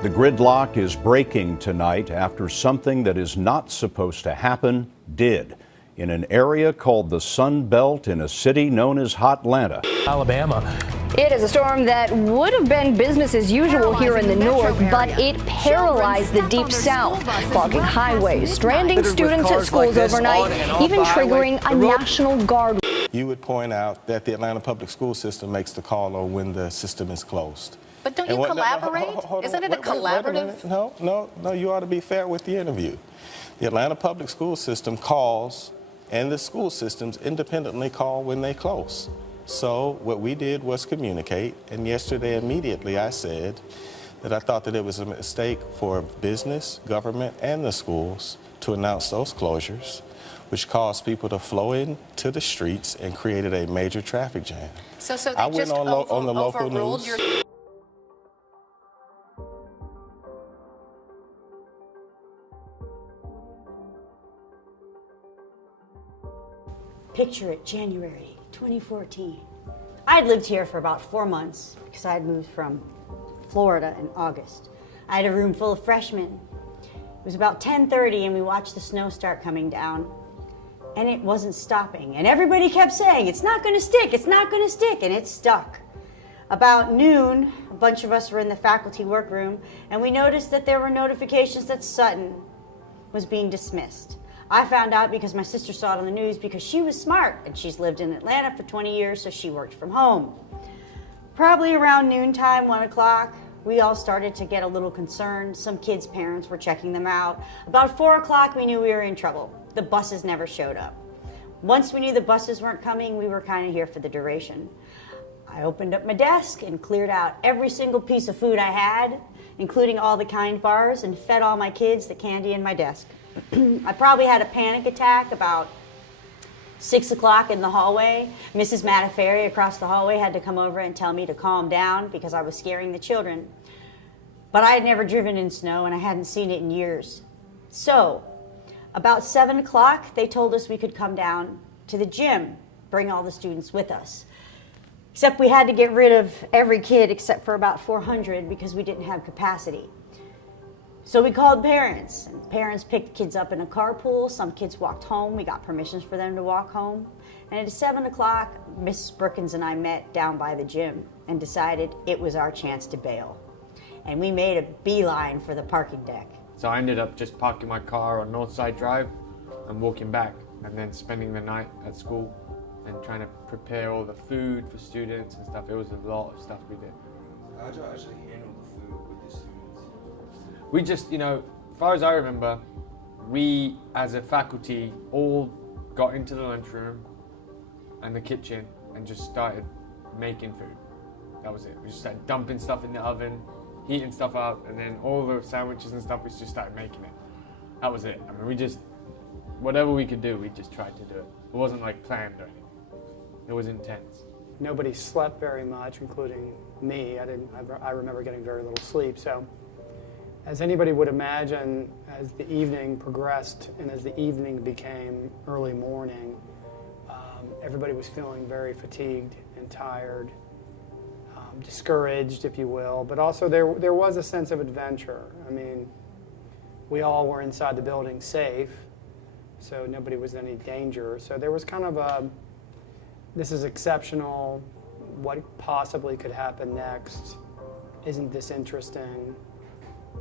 The gridlock is breaking tonight after something that is not supposed to happen did in an area called the Sun Belt in a city known as Hotlanta, Alabama. It is a storm that would have been business as usual here in the north, but it paralyzed the deep south, clogging highways, stranding students at schools overnight, even triggering a National Guard. You would point out that the Atlanta public school system makes the call on when the system is closed. But don't you collaborate? Isn't it a collaborative? No, you ought to be fair with the interview. The Atlanta public school system calls, and the school systems independently call when they close. So what we did was communicate, and yesterday immediately I said that I thought that it was a mistake for business, government, and the schools to announce those closures, which caused people to flow into the streets and created a major traffic jam. So they I went on the local news. Picture it, January 2014. I had lived here for about 4 months because I had moved from Florida in August. I had a room full of freshmen. It was about 10:30 and we watched the snow start coming down, and it wasn't stopping. And everybody kept saying, it's not gonna stick, it's not gonna stick, and it stuck. About noon, a bunch of us were in the faculty workroom, and we noticed that there were notifications that Sutton was being dismissed. I found out because my sister saw it on the news because she was smart and she's lived in Atlanta for 20 years, so she worked from home. Probably around noontime, 1 o'clock, we all started to get a little concerned. Some kids' parents were checking them out. About 4 o'clock, we knew we were in trouble. The buses never showed up. Once we knew the buses weren't coming, we were kind of here for the duration. I opened up my desk and cleared out every single piece of food I had, including all the kind bars, and fed all my kids the candy in my desk. I probably had a panic attack about 6 o'clock in the hallway. Mrs. Mataferi across the hallway had to come over and tell me to calm down because I was scaring the children. But I had never driven in snow and I hadn't seen it in years. So, about 7 o'clock, they told us we could come down to the gym, bring all the students with us. Except we had to get rid of every kid except for about 400 because we didn't have capacity. So we called parents, and parents picked kids up in a carpool. Some kids walked home. We got permissions for them to walk home. And at 7 o'clock, Mrs. Brookins and I met down by the gym and decided it was our chance to bail. And we made a beeline for the parking deck. So I ended up just parking my car on Northside Drive and walking back, and then spending the night at school and trying to prepare all the food for students and stuff. It was a lot of stuff we did. How'd you actually handle the food with the students? We just, as far as I remember, we as a faculty all got into the lunchroom and the kitchen and just started making food. That was it. We just started dumping stuff in the oven, heating stuff up, and then all the sandwiches and stuff, we just started making it. That was it. I mean, we just, whatever we could do, we just tried to do it. It wasn't like planned or anything. It was intense. Nobody slept very much, including me. I remember getting very little sleep. So, as anybody would imagine, as the evening progressed and as the evening became early morning, everybody was feeling very fatigued and tired, discouraged, if you will. But also there was a sense of adventure. I mean, we all were inside the building safe, so nobody was in any danger. So there was kind of a, this is exceptional, what possibly could happen next? Isn't this interesting?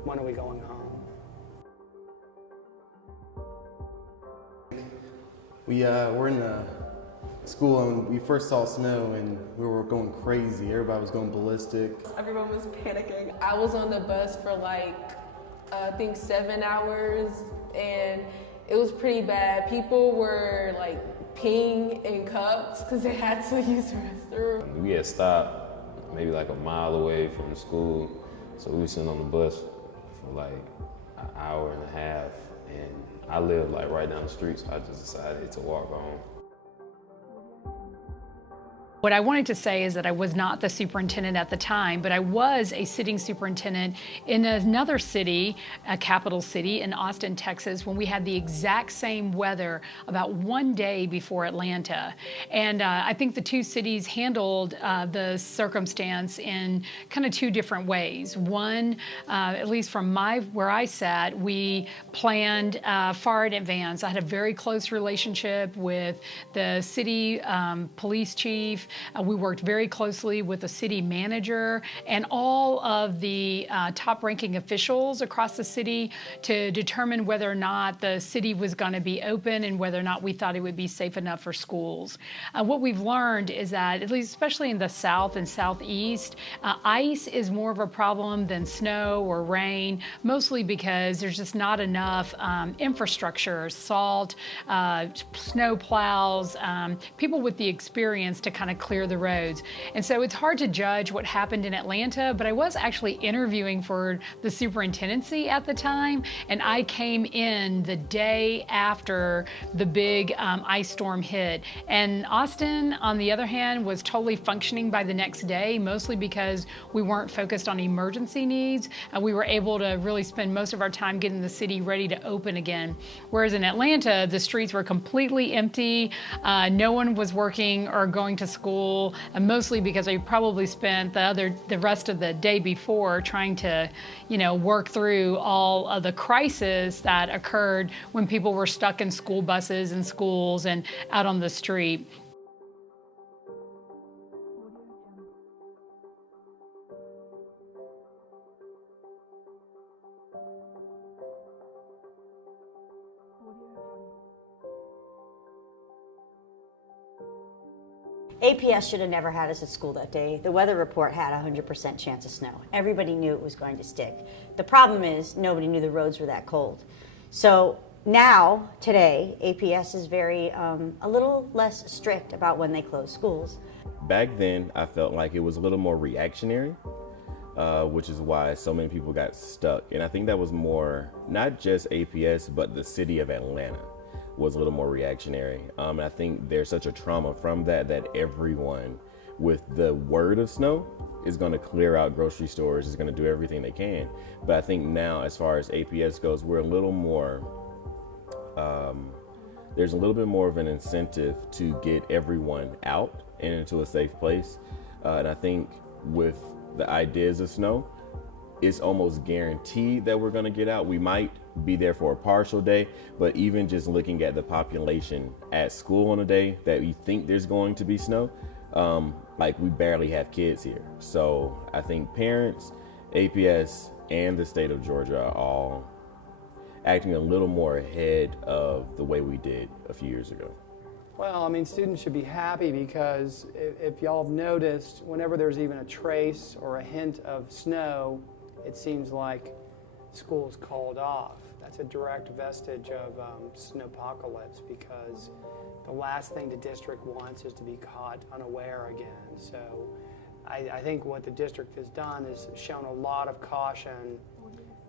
When are we going home? We were in the school and we first saw snow and we were going crazy. Everybody was going ballistic. Everyone was panicking. I was on the bus for I think 7 hours, and it was pretty bad. People were peeing in cups because they had to use the restroom. We had stopped maybe a mile away from the school, so we were sitting on the bus for an hour and a half, and I lived right down the street, so I just decided to walk home. What I wanted to say is that I was not the superintendent at the time, but I was a sitting superintendent in another city, a capital city in Austin, Texas, when we had the exact same weather about one day before Atlanta. And I think the two cities handled the circumstance in kind of two different ways. One, at least from where I sat, we planned far in advance. I had a very close relationship with the city police chief. We worked very closely with the city manager and all of the top-ranking officials across the city to determine whether or not the city was going to be open and whether or not we thought it would be safe enough for schools. What we've learned is that, at least especially in the south and southeast, ice is more of a problem than snow or rain, mostly because there's just not enough infrastructure, salt, snow plows, people with the experience to kind of clear the roads. And so it's hard to judge what happened in Atlanta, but I was actually interviewing for the superintendency at the time, and I came in the day after the big ice storm hit. And Austin, on the other hand, was totally functioning by the next day, mostly because we weren't focused on emergency needs. We were able to really spend most of our time getting the city ready to open again. Whereas in Atlanta, the streets were completely empty. No one was working or going to school, mostly because I probably spent the rest of the day before trying to, work through all of the crisis that occurred when people were stuck in school buses and schools and out on the street. APS should have never had us at school that day. The weather report had a 100% chance of snow. Everybody knew it was going to stick. The problem is nobody knew the roads were that cold. So now, today, APS is a little less strict about when they close schools. Back then, I felt like it was a little more reactionary, which is why so many people got stuck. And I think that was more, not just APS, but the city of Atlanta was a little more reactionary. I think there's such a trauma from that everyone with the word of snow is going to clear out grocery stores, is going to do everything they can. But I think now, as far as APS goes, we're a little more, there's a little bit more of an incentive to get everyone out and into a safe place. And I think with the ideas of snow, it's almost guaranteed that we're going to get out. We might be there for a partial day, but even just looking at the population at school on a day that we think there's going to be snow, like we barely have kids here. So I think parents, APS, and the state of Georgia are all acting a little more ahead of the way we did a few years ago. Well, I mean, students should be happy because if y'all have noticed, whenever there's even a trace or a hint of snow, it seems like school's called off. That's a direct vestige of snowpocalypse, because the last thing the district wants is to be caught unaware again. So I think what the district has done is shown a lot of caution,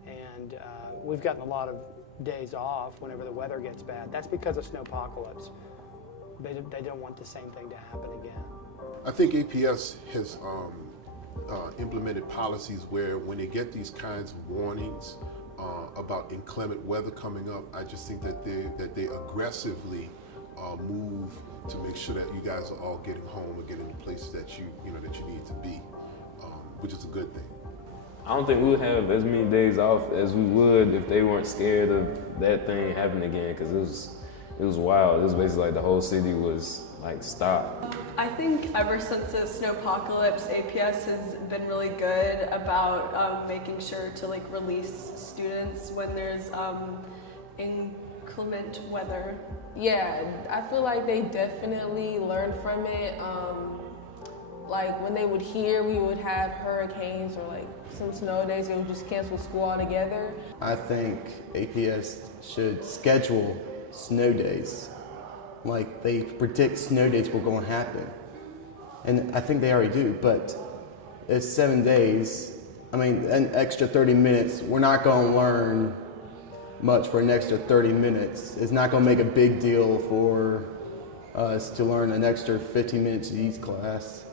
and we've gotten a lot of days off whenever the weather gets bad. That's because of snowpocalypse. They don't want the same thing to happen again. I think APS has implemented policies where when they get these kinds of warnings about inclement weather coming up, I just think that they aggressively move to make sure that you guys are all getting home and getting to places that you need to be, which is a good thing. I don't think we would have as many days off as we would if they weren't scared of that thing happening again, because it was wild. It was basically like the whole city was like stopped. I think ever since the snowpocalypse, APS has been really good about making sure to release students when there's inclement weather. Yeah, I feel like they definitely learned from it. Like when they would hear we would have hurricanes or some snow days, they would just cancel school altogether. I think APS should schedule snow days. Like they predict snow days were going to happen. And I think they already do, but it's 7 days. I mean, an extra 30 minutes, we're not going to learn much for an extra 30 minutes. It's not going to make a big deal for is to learn an extra 15 minutes in each class.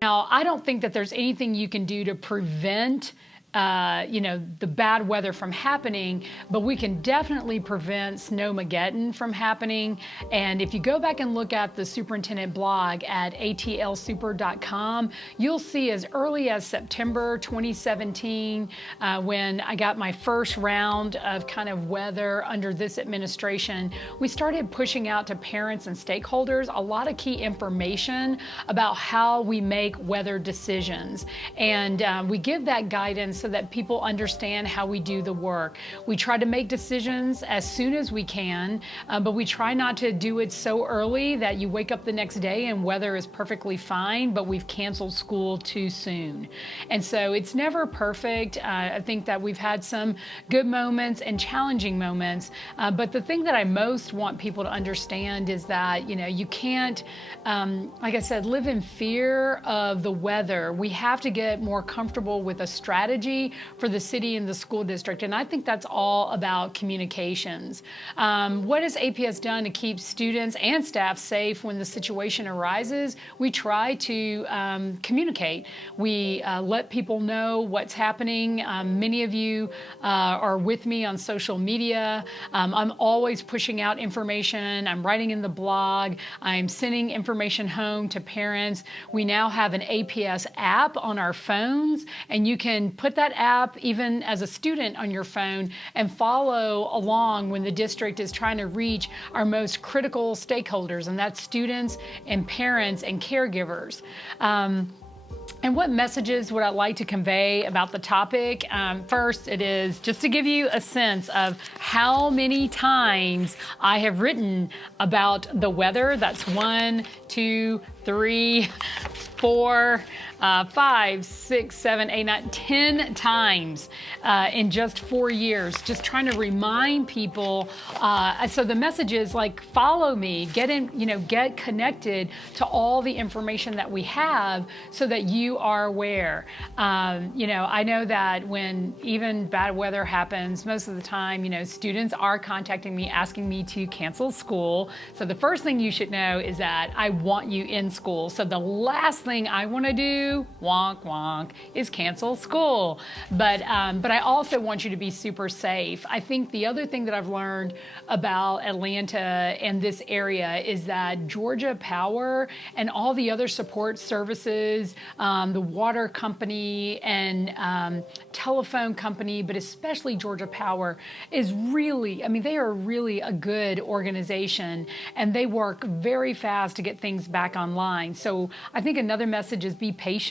Now, I don't think that there's anything you can do to prevent the bad weather from happening, but we can definitely prevent snowmageddon from happening. And if you go back and look at the superintendent blog at atlsuper.com, you'll see as early as September 2017, when I got my first round of kind of weather under this administration, we started pushing out to parents and stakeholders a lot of key information about how we make weather decisions. And we give that guidance so that people understand how we do the work. We try to make decisions as soon as we can, but we try not to do it so early that you wake up the next day and weather is perfectly fine, but we've canceled school too soon. And so it's never perfect. I think that we've had some good moments and challenging moments, but the thing that I most want people to understand is that, you can't, like I said, live in fear of the weather. We have to get more comfortable with a strategy for the city and the school district, and I think that's all about communications. What has APS done to keep students and staff safe when the situation arises? We try to communicate. We let people know what's happening. Many of you are with me on social media. I'm always pushing out information. I'm writing in the blog. I'm sending information home to parents. We now have an APS app on our phones, and you can put that app even as a student on your phone and follow along when the district is trying to reach our most critical stakeholders, and that's students and parents and caregivers. And what messages would I like to convey about the topic? First, it is just to give you a sense of how many times I have written about the weather. That's 1, 2, 3, 4, 5, 6, 7, 8, 9, 10 times in just 4 years, just trying to remind people. So the message is like, follow me, get connected to all the information that we have so that you are aware. I know that when even bad weather happens, most of the time, students are contacting me, asking me to cancel school. So the first thing you should know is that I want you in school. So the last thing I want to do, wonk wonk, is cancel school. But I also want you to be super safe. I think the other thing that I've learned about Atlanta and this area is that Georgia Power and all the other support services, the water company and telephone company, but especially Georgia Power, is really, they are really a good organization, and they work very fast to get things back online. So I think another message is be patient.